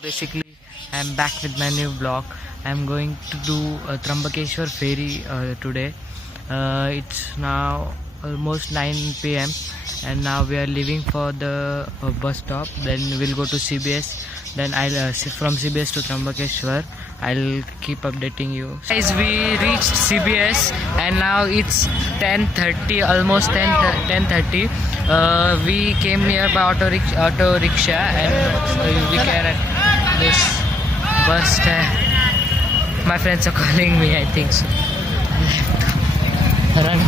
Basically, I'm back with my new vlog. I'm going to do Trambakeshwar ferry today. It's now almost 9 p.m. and now we are leaving for the bus stop. Then we'll go to CBS. Then I'll from CBS to Trambakeshwar. I'll keep updating you. Guys, we reached CBS and now it's 10:30, almost 10:30. We came here by auto rickshaw and we can at this bus stand. My friends are calling me, I think so. Run.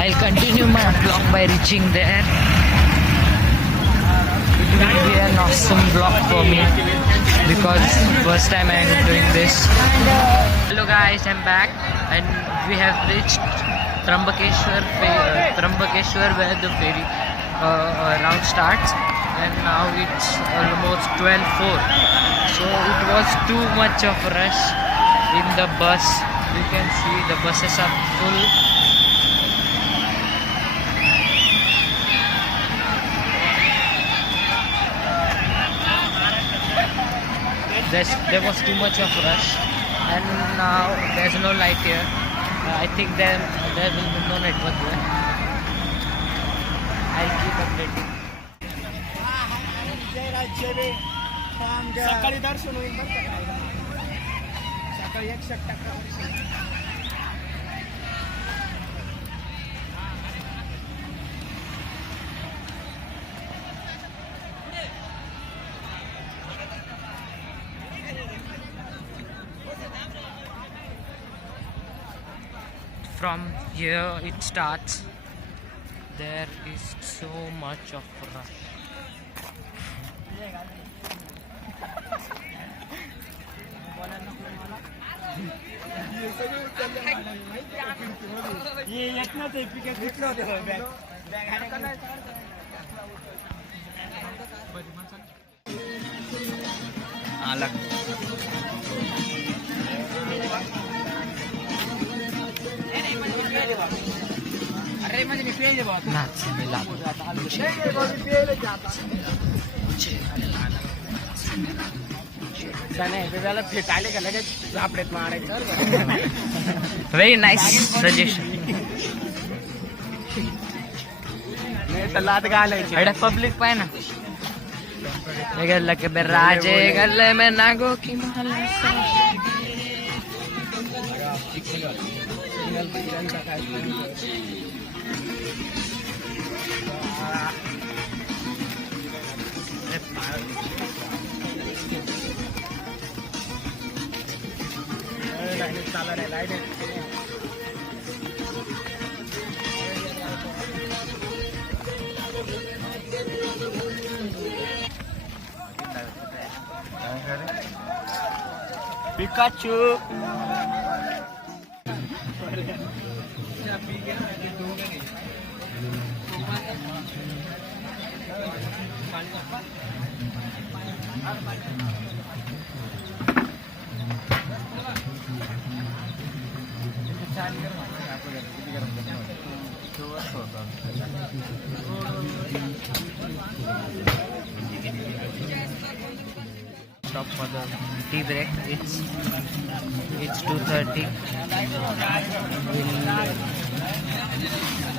I'll continue my vlog by reaching there. It will be an awesome vlog for me because first time I'm doing this. Hello guys, I'm back and we have reached Trambakeshwar where the ferry round starts, and now it's almost 12:04. So it was too much of rush in the bus. You can see the buses are full. There was too much of rush, and now there's no light here. I think there will be no network there. I'll keep updating. सकाळी दर्शन होईल बरं का. सकाळी 100% From here it starts. There is so much of rush. ये येत नव्हते picket घेतलं होतं बॅग आला अरे म्हणजे मी पेले बाबा नाच मिला त्याला फेटायले का लगेच झापडेत मारायचं. Very nice suggestion. नाही तर लात घालायची. अरे पब्लिक पाय ना के राजे गले में नागो की माला Pikachu stop for the tea break. It's 2:30. We'll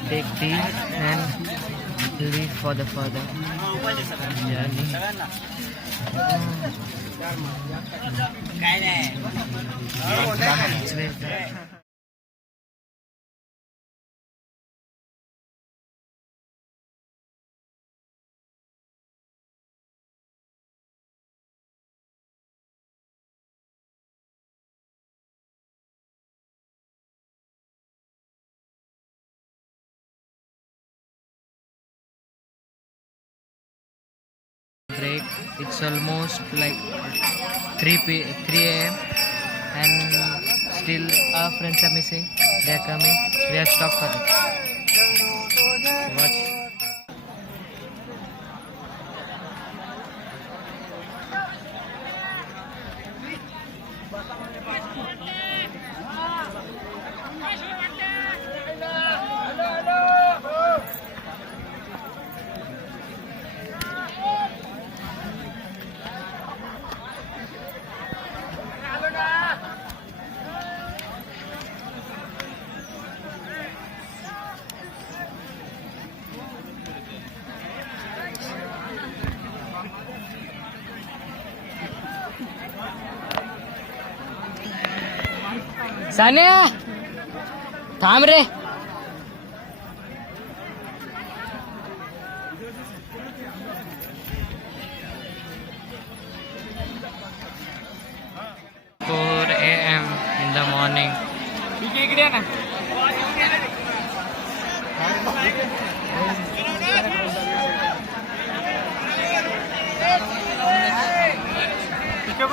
take tea and leave for the further journey. It's very tight. Break. It's almost like 3 a.m. and still our friends are missing. They are coming. We have stopped for them. Watch. Sanya थांब रे. AM in the morning.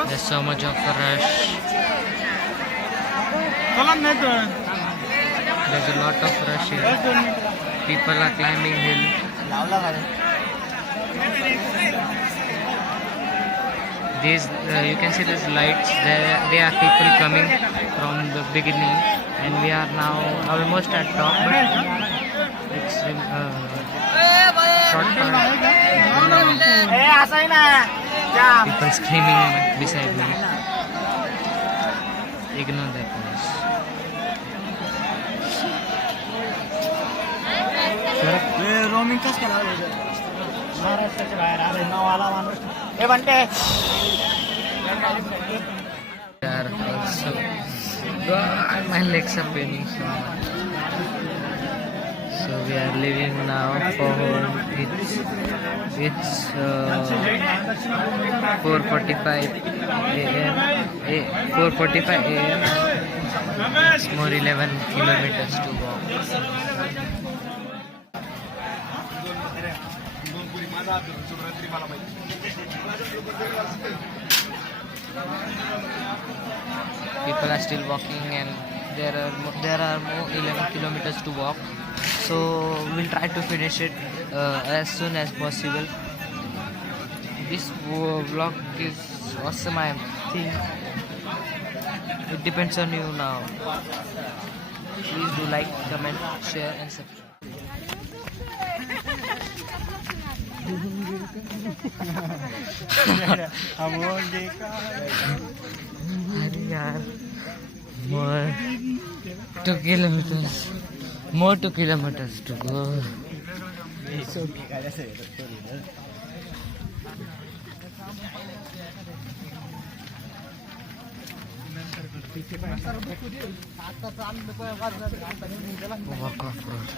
There's so much of a rush. There's a lot of rush here. People are climbing hill. These you can see these lights. They are people coming from the beginning, and we are now almost at top. But it's short part. People screaming beside me. Ignore that noise. Roaming कस केला महाराष्ट्राच्या बाहेर आले नावाला माणूस हे म्हणते My legs are paining so much. So we are leaving now for home. It's 4:45 a.m. 4:45 a.m. It's more 11 kilometers to walk. People are still walking, and there are more 11 kilometers to walk. So we'll try to finish it as soon as possible. This vlog is awesome, I think. It depends on you now. Please do like, comment, share and subscribe. अरे यार, more 2 kilometers to go. Walk off road.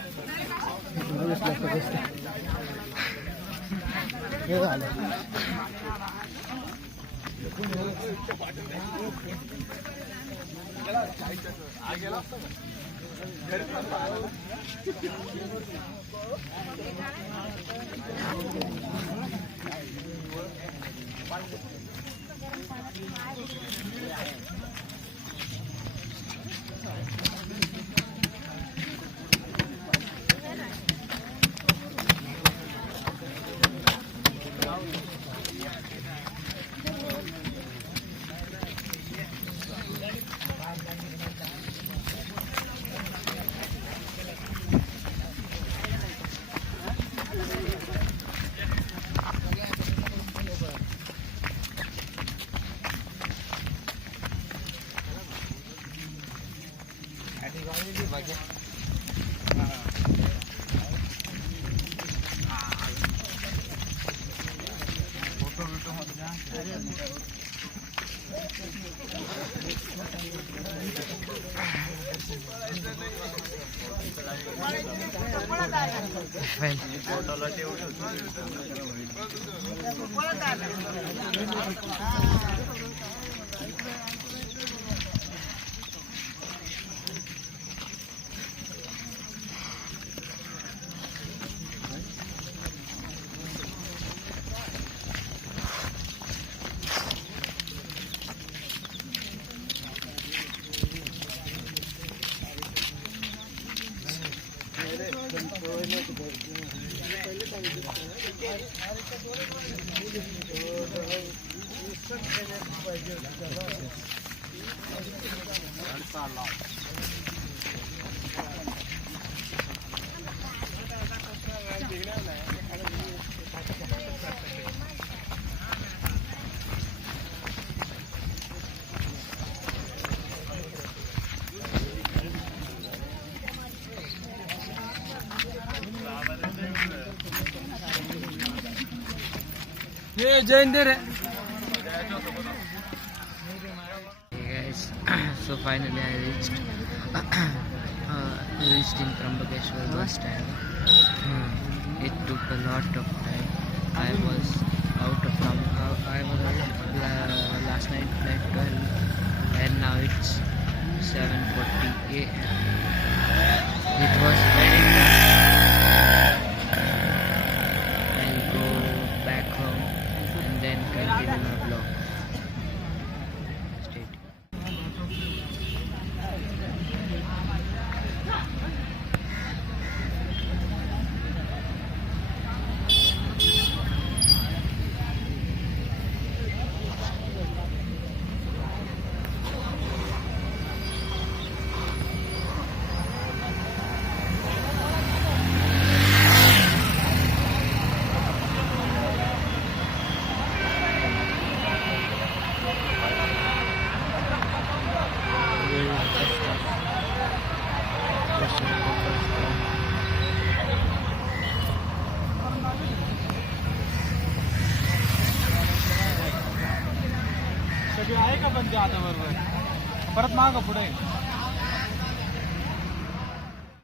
Hey guys, So finally I reached reached in Trambakeshwar bus stand. It took a lot of time. I was out of last night at 12 and now it's 7:40 a.m. It was very tough. I'll go back home and then continue my vlog. Stay tuned. सगळे आहे का पण ते आता बरोबर परत मागं पुढे